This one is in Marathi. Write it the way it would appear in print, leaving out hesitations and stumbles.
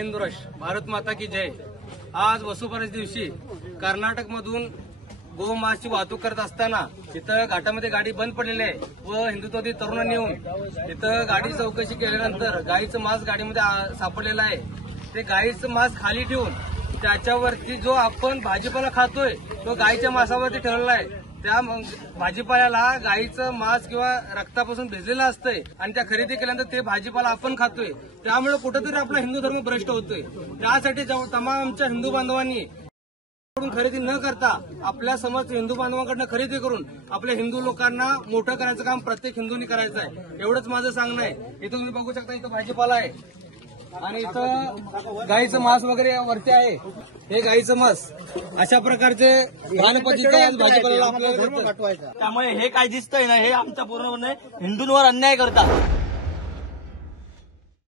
हिंद भारत माता की जय। आज वसुबारस दिवशी कर्नाटक मधून गोमांसची वाहतूक करत असताना तिथं घाटामध्ये गाडी बंद पडलेली आहे व हिंदुत्ववादी तरुणांनी येऊन तिथं गाडी चौकशी केल्यानंतर गाईचं मांस गाडीमध्ये सापडलेलं आहे। ते गाईचं मांस खाली ठेवून त्याच्यावरती जो आपण भाजीपाला खातोय तो गाईच्या मांसावरती ठेवलेला आहे। त्या भाजीपाल्याला गाईचं मांस किंवा रक्तापासून भिजलेलं असतंय आणि त्या खरेदी केल्यानंतर ते भाजीपाला आपण खातोय, त्यामुळे कुठेतरी आपला हिंदू धर्म भ्रष्ट होतोय। त्यासाठी तमाम आमच्या हिंदू बांधवांनी खरेदी न करता आपल्या समोर हिंदू बांधवांकडून खरेदी करून आपल्या हिंदू लोकांना मोठं करायचं काम प्रत्येक हिंदूंनी करायचं आहे, एवढंच माझं सांगणं आहे। इथं तुम्ही बघू शकता, इथं भाजीपाला आहे आणि इथं गाईचं मांस वगैरे वरती आहे। हे गाईचं मांस अशा प्रकारचे गणपतीच्या भाजीपाला आपल्याला, त्यामुळे हे काय दिसतंय ना, हे आमचा पूर्णपणे हिंदूंवर अन्याय करतात।